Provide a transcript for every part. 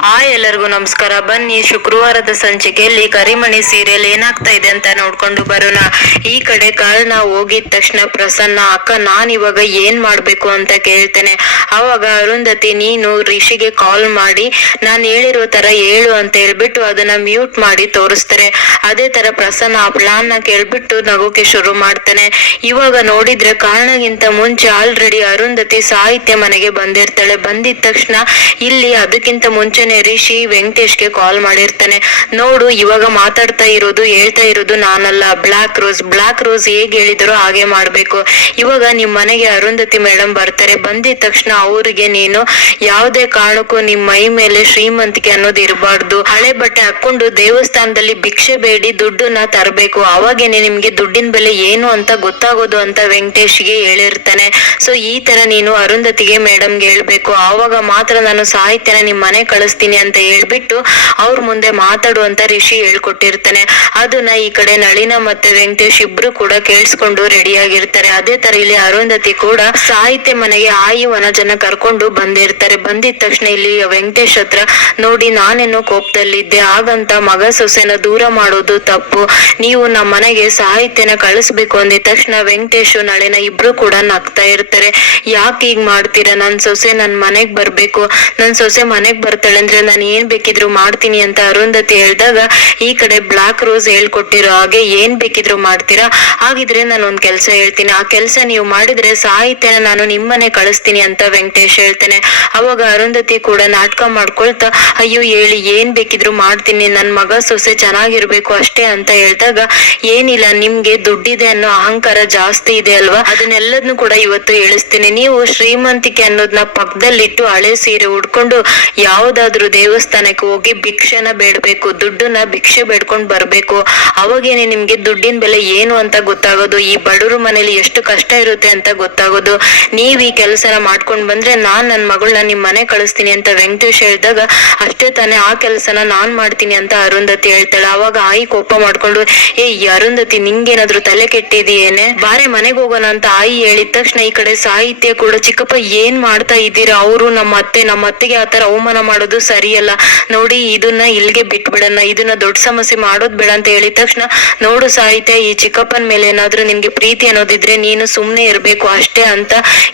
ಆ ಎಲ್ಲರಿಗೂ ನಮಸ್ಕಾರ. ಬನ್ನಿ ಶುಕ್ರವಾರದ ಸಂಚಿಕೆಯಲ್ಲಿ ಕರಿಮಣಿ ಸೀರಿಯಲ್ ಏನಾಗ್ತಾ ಇದೆ ಅಂತ ನೋಡ್ಕೊಂಡು ಬರೋಣ. ಈ ಕಡೆ ಕಾರಣ ಹೋಗಿದ ತಕ್ಷಣ ಪ್ರಸನ್ನ, ಅಕ್ಕ ನಾನ್ ಇವಾಗ ಏನ್ ಮಾಡ್ಬೇಕು ಅಂತ ಕೇಳ್ತೇನೆ. ಅವಾಗ ಅರುಂಧತಿ, ನೀನು ರಿಷಿಗೆ ಕಾಲ್ ಮಾಡಿ, ನಾನ್ ಹೇಳಿರೋ ತರ ಹೇಳು ಅಂತ ಹೇಳ್ಬಿಟ್ಟು ಅದನ್ನ ಮ್ಯೂಟ್ ಮಾಡಿ ತೋರಿಸ್ತಾರೆ. ಅದೇ ತರ ಪ್ರಸನ್ನ ಆ ಪ್ಲಾನ್ನ ಕೇಳ್ಬಿಟ್ಟು ನಗೋಕೆ ಶುರು ಮಾಡ್ತಾನೆ. ಇವಾಗ ನೋಡಿದ್ರೆ ಕಾರಣಗಿಂತ ಮುಂಚೆ ಆಲ್ರೆಡಿ ಅರುಂಧತಿ ಸಾಹಿತ್ಯ ಮನೆಗೆ ಬಂದಿರ್ತಾಳೆ. ಬಂದಿದ ತಕ್ಷಣ ಇಲ್ಲಿ ಅದಕ್ಕಿಂತ ಮುಂಚೆನೆ ರಿಷಿ ವೆಂಕಟೇಶ್ಗೆ ಕಾಲ್ ಮಾಡಿರ್ತಾನೆ. ನೋಡು, ಇವಾಗ ಮಾತಾಡ್ತಾ ಇರೋದು, ಹೇಳ್ತಾ ಇರೋದು ನಾನಲ್ಲ. ಬ್ಲಾಕ್ ರೋಸ್ ಬ್ಲಾಕ್ ರೋಸ್ ಹೇಗ್ ಹೇಳಿದ್ರು ಹಾಗೆ ಮಾಡ್ಬೇಕು. ಇವಾಗ ನಿಮ್ ಮನೆಗೆ ಅರುಂಧತಿ ಮೇಡಮ್ ಬರ್ತಾರೆ. ಬಂದಿದ ತಕ್ಷಣ ಅವರಿಗೆ ನೀನು ಯಾವುದೇ ಕಾರಣಕ್ಕೂ ನಿಮ್ ಮೈ ಮೇಲೆ ಶ್ರೀಮಂತಿಕೆ ಅನ್ನೋದು ಇರಬಾರ್ದು. ಹಳೆ ಬಟ್ಟೆ ಹಾಕೊಂಡು ದೇವಸ್ಥಾನದಲ್ಲಿ ಭಿಕ್ಷೆ ಬೇಡಿ, ದುಡ್ಡನ್ನ ತರಬೇಕು. ಅವಾಗೇನೆ ನಿಮ್ಗೆ ದುಡ್ಡಿನ ಬೆಲೆ ಏನು ಅಂತ ಗೊತ್ತಾಗೋದು ಅಂತ ವೆಂಕಟೇಶ್ಗೆ ಹೇಳಿರ್ತಾನೆ. ಸೊ ಈ ತರ ನೀನು ಅರುಂಧತಿಗೆ ಮೇಡಮ್ಗೆ ಹೇಳ್ಬೇಕು. ಆವಾಗ ಮಾತ್ರ ನಾನು ಸಾಹಿತ್ಯನ ನಿಮ್ ಮನೆ ಕಳಿಸ್ತೀನಿ. ಅಂತ ಹೇಳ್ಬಿಟ್ಟು ಅವ್ರ ಮುಂದೆ ಮಾತಾಡುವಂತ ರಿಷಿ ಹೇಳ್ಕೊಟ್ಟಿರ್ತಾನೆ. ಅದನ್ನ ಈ ಕಡೆ ನಳಿನ ಮತ್ತೆ ವೆಂಕಟೇಶ್ ಇಬ್ರು ಕೂಡ ಕೇಳಿಸ್ಕೊಂಡು ರೆಡಿ ಆಗಿರ್ತಾರೆ. ಅದೇ ತರ ಇಲ್ಲಿ ಅರುಂಧತಿ ಕೂಡ ಸಾಹಿತ್ಯ ಮನೆಗೆ ಆಯಿ ವನಜನ ಕರ್ಕೊಂಡು ಬಂದಿರ್ತಾರೆ. ಬಂದಿದ ತಕ್ಷಣ ಇಲ್ಲಿ ವೆಂಕಟೇಶ್ ಹತ್ರ, ನೋಡಿ, ನಾನೇನೋ ಕೋಪದಲ್ಲಿದ್ದೆ. ಹಾಗಂತ ಮಗ ಸೊಸೆನ ದೂರ ಮಾಡೋದು ತಪ್ಪು. ನೀವು ನಮ್ಮ ಮನೆಗೆ ಸಾಹಿತ್ಯನ ಕಳಿಸ್ಬೇಕು ಅಂದಿದ ತಕ್ಷಣ ವೆಂಕಟೇಶ್ ನಳಿನ ಇಬ್ರು ಕೂಡ ನಗ್ತಾ ಇರ್ತಾರೆ. ಯಾಕೆ ಈಗ ಮಾಡ್ತೀರಾ? ನನ್ ಸೊಸೆ ನನ್ ಮನೆಗ್ ಬರ್ಬೇಕು. ನನ್ ಸೊಸೆ ಮನೆಗ್ ಬರ್ತಾಳೆ ಅಂದ್ರೆ ನಾನು ಏನ್ ಬೇಕಿದ್ರು ಮಾಡ್ತೀನಿ ಅಂತ ಅರುಂಧತಿ ಹೇಳಿದಾಗ, ಈ ಕಡೆ ಬ್ಲಾಕ್ ರೋಸ್ ಹೇಳ್ಕೊಟ್ಟಿರೋ ಹಾಗೆ ಏನ್ ಬೇಕಿದ್ರು ಮಾಡ್ತೀರಾ? ಹಾಗಿದ್ರೆ ನಾನು ಒಂದ್ ಕೆಲಸ ಹೇಳ್ತೀನಿ. ಆ ಕೆಲಸ ನೀವು ಮಾಡಿದ್ರೆ ಸಾಹಿತ್ಯನ ನಾನು ನಿಮ್ಮನೆ ಕಳಿಸ್ತೀನಿ ಅಂತ ವೆಂಕಟೇಶ್ ಹೇಳ್ತಾನೆ. ಅವಾಗ ಅರುಂಧತಿ ಕೂಡ ನಾಟಕ ಮಾಡ್ಕೊಳ್ತಾ, ಅಯ್ಯೋ, ಹೇಳಿ, ಏನ್ ಬೇಕಿದ್ರು ಮಾಡ್ತೀನಿ. ನನ್ ಮಗ ಸೊಸೆ ಚೆನ್ನಾಗಿರ್ಬೇಕು ಅಷ್ಟೇ ಅಂತ ಹೇಳ್ದಾಗ, ಏನಿಲ್ಲ, ನಿಮ್ಗೆ ದುಡ್ಡಿದೆ ಅನ್ನೋ ಅಹಂಕಾರ ಜಾಸ್ತಿ ಇದೆ ಅಲ್ವಾ? ಅದನ್ನೆಲ್ಲದನ್ನು ಕೂಡ ಇವತ್ತು ಹೇಳಿಸ್ತೀನಿ. ನೀವು ಶ್ರೀಮಂತಿಕೆ ಅನ್ನೋದನ್ನ ಪಕ್ಕದಲ್ಲಿಟ್ಟು ಹಳೆ ಸೀರೆ ಉಡ್ಕೊಂಡು, ಯಾವ್ದಾದ್ರು ದೇವಸ್ಥಾನಕ್ಕೆ ಹೋಗಿ ಭಿಕ್ಷೆನ ಬೇಡ್ಬೇಕು, ದುಡ್ಡನ್ನ ಭಿಕ್ಷೆ ಬೇಡ್ಕೊಂಡು ಬರ್ಬೇಕು. ಅವಾಗೇನೆ ನಿಮ್ಗೆ ದುಡ್ಡಿನ ಬೆಲೆ ಏನು ಅಂತ ಗೊತ್ತಾಗೋದು, ಈ ಬಡವರು ಮನೇಲಿ ಎಷ್ಟು ಕಷ್ಟ ಇರುತ್ತೆ ಅಂತ ಗೊತ್ತಾಗೋದು. ನೀವ್ ಈ ಕೆಲಸನ ಮಾಡ್ಕೊಂಡ್ ಬಂದ್ರೆ ನಾನ್ ನನ್ ಮಗಳನ್ನ ನಿಮ್ ಮನೆ ಕಳಿಸ್ತೀನಿ ಅಂತ ವೆಂಕಟೇಶ್ ಹೇಳಿದಾಗ, ಅಷ್ಟೇ ತಾನೇ ಆ ಕೆಲಸನ ನಾನ್ ಮಾಡ್ತೀನಿ ಅಂತ ಅರುಂಧತಿ ಹೇಳ್ತಾಳೆ. ಅವಾಗ ಆಯಿ ಕೋಪ ಮಾಡ್ಕೊಂಡು, ಏ ಅರುಂಧತಿ ನಿಂಗೇನಾದ್ರೂ ತಲೆ ಕೆಟ್ಟಿದೀಯೇನೆ? ಬಾರೆ ಮನೆಗೆ ಹೋಗೋಣ ಅಂತ ಆಯಿ ಹೇಳಿದ ತಕ್ಷಣ ಈ ಕಡೆ ಸಾಹಿತ್ಯ ಕೂಡ ಚಿಕ್ಕಪ್ಪ ಏನ್ ಮಾಡ್ತಾ ಇದ್ದೀರಾ? ಅವರು ನಮ್ಮ ಅತ್ತೆ, ನಮ್ಮ ಅತ್ತೆಗೆ ಆತರ ಅವಮಾನ ಮಾಡೋದು ಸರಿಯಲ್ಲ. ನೋಡಿ, ಇದನ್ನ ಇಲ್ಲಿಗೆ ಬಿಟ್ಬಿಡೋಣ ಇದನ್ನ ದೊಡ್ಡ ಸಮಸ್ಯೆ ಮಾಡೋದ್ ಬೇಡ ಅಂತ ಹೇಳಿದ ತಕ್ಷಣ, ನೋಡು ಸಾಹಿತ್ಯ, ಈ ಚಿಕ್ಕಪ್ಪನ ಮೇಲೆ ಏನಾದ್ರೂ ನಿನ್ಗೆ ಪ್ರೀತಿ ಅನ್ನೋದಿದ್ರೆ ನೀನು ಸುಮ್ನೆ ಇರ್ಬೇಕು ಅಷ್ಟೇ ಅಂತ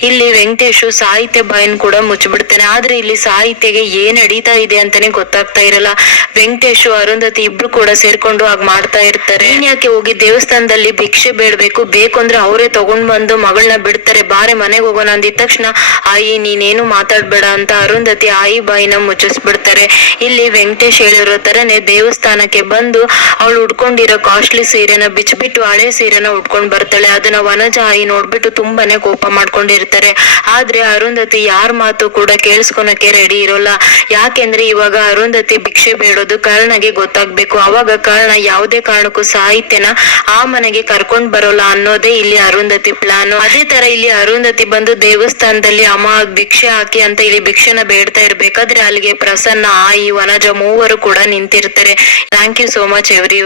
ಇಲ್ಲಿ ವೆಂಕಟೇಶು ಸಾಹಿತ್ಯ ಬಾಯನ್ ಕೂಡ ಮುಚ್ಚಿಬಿಡ್ತಾನೆ. ಆದ್ರೆ ಇಲ್ಲಿ ಸಾಹಿತ್ಯಗೆ ಏನ್ ನಡೀತಾ ಇದೆ ಅಂತಾನೆ ಗೊತ್ತಾಗ್ತಾ ಇರಲ್ಲ. ವೆಂಕಟೇಶು, ಅರುಂಧತಿ ಇಬ್ರು ಕೂಡ ಸೇರ್ಕೊಂಡು ಹಾಗೆ ಮಾಡ್ತಾ ಇರ್ತಾರೆ. ಯಾಕೆ ಹೋಗಿ ದೇವಸ್ಥಾನದಲ್ಲಿ ಭಿಕ್ಷೆ ಬೇಡ್ಬೇಕು? ಬೇಕು ಅಂದ್ರೆ ಅವರೇ ತಗೊಂಡ್ ಬಂದು ಮಗಳನ್ನ ಬಿಡ್ತಾರೆ. ಬಾರೆ ಮನೆಗೆ ಹೋಗೋಣ ಅಂದಿದ ತಕ್ಷಣ, ಆಯಿ, ನೀನೇನು ಮಾತಾಡ್ಬೇಡ ಅಂತ ಅರುಂಧತಿ ಆಯಿ ಬಾಯಿನ ಮುಚ್ಚಿಸ್ಬಿಡ್ತಾರೆ ಇಲ್ಲಿ ವೆಂಕಟೇಶ್ ಹೇಳಿರೋ ತರನೇ ದೇವಸ್ಥಾನಕ್ಕೆ ಬಂದು ಅವಳು ಉಟ್ಕೊಂಡಿರೋ ಕಾಸ್ಟ್ಲಿ ಸೀರೆನ ಬಿಚ್ಚಿಬಿಟ್ಟು ಹಳೆ ಸೀರೆನ ಉಟ್ಕೊಂಡ್ ಬರ್ತಾಳೆ. ಅದನ್ನ ವನಜಾಯಿ ನೋಡ್ಬಿಟ್ಟು ತುಂಬಾನೇ ಕೋಪ ಮಾಡ್ಕೊಂಡಿರ್ತಾರೆ. ಆದ್ರೆ ಅರುಂಧತಿ ಯಾರ ಮಾತು ಕೂಡ ಕೇಳಿಸ್ಕೊಳಕ್ಕೆ ರೆಡಿ ಇರೋಲ್ಲ. ಯಾಕೆಂದ್ರೆ ಇವಾಗ ಅರುಂಧತಿ ಭಿಕ್ಷೆ ಬೇಡೋದು ಕರ್ಣಗೆ ಗೊತ್ತಾಗ್ಬೇಕು. ಅವಾಗ ಕರ್ಣ ಯಾವುದೇ ಕಾರಣಕ್ಕೂ ಸಾಹಿತ್ಯನ ಆ ಮನೆಗೆ ಕರ್ಕೊಂಡ್ ಬರೋಲ್ಲ ಅನ್ನೋದೇ ಇಲ್ಲಿ ಅರುಂಧತಿ ಪ್ಲಾನ್ ಅದೇ ತರ ಇಲ್ಲಿ ಅರುಂಧತಿ ಬಂದು ದೇವಸ್ಥಾನದಲ್ಲಿ ಅಮ್ಮ ಭಿಕ್ಷೆ ಹಾಕಿ ಅಂತ ಇಲ್ಲಿ ಭಿಕ್ಷೆನ ಬೇಡ್ತಾ ಇರ್ಬೇಕಾದ್ರೆ ಅಲ್ಲಿಗೆ ಪ್ರಸನ್ನ ಆಯಿ ವನಜ ಮೂವರು ಕೂಡ ನಿಂತಿರ್ತಾರೆ. Thank you so much every